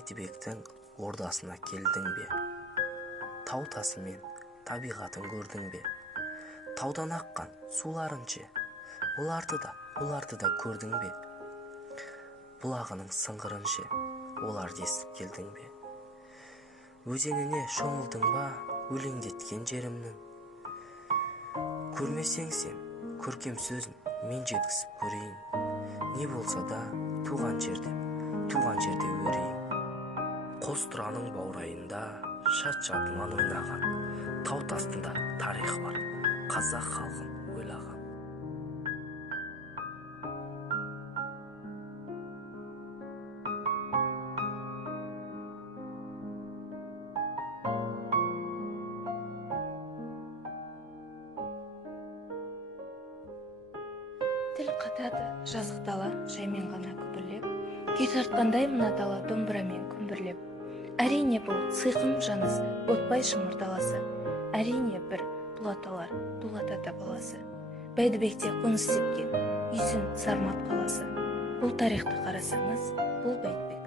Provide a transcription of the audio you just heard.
Бәйдібектің ордасына келдің бе? Тау тасы мен табиғатын көрдің бе? Таудан аққан суларын ше, оларды да көрдің бе? Бұлағының сыңғырын ше, оларды естіп келдің бе? Өзеніне шомылдың ба, өлеңдеткен жерімнің? Көрмесең сен, көркем сөзін мен жеткізіп көрейін. Не болса да туған жерде өрейін. Қос тұраның баурайында шат-шатынан ойнаған, тау тастында тарих бар, қазақ халқын ойлаған. Тіл қатады жазық дала жаймен ғана күбірлеп, күй тартқандай мына дала домбырамен күмбірлеп. Әрине бұл сыйқым жаныс отбай шымыр даласы, әрине бір дулаталар дулатата баласы. Бәйдібекте қоныс тепкен үйсін Сармат қаласы. Бұл тарихты қарасаңыз, бұл Бәйдібек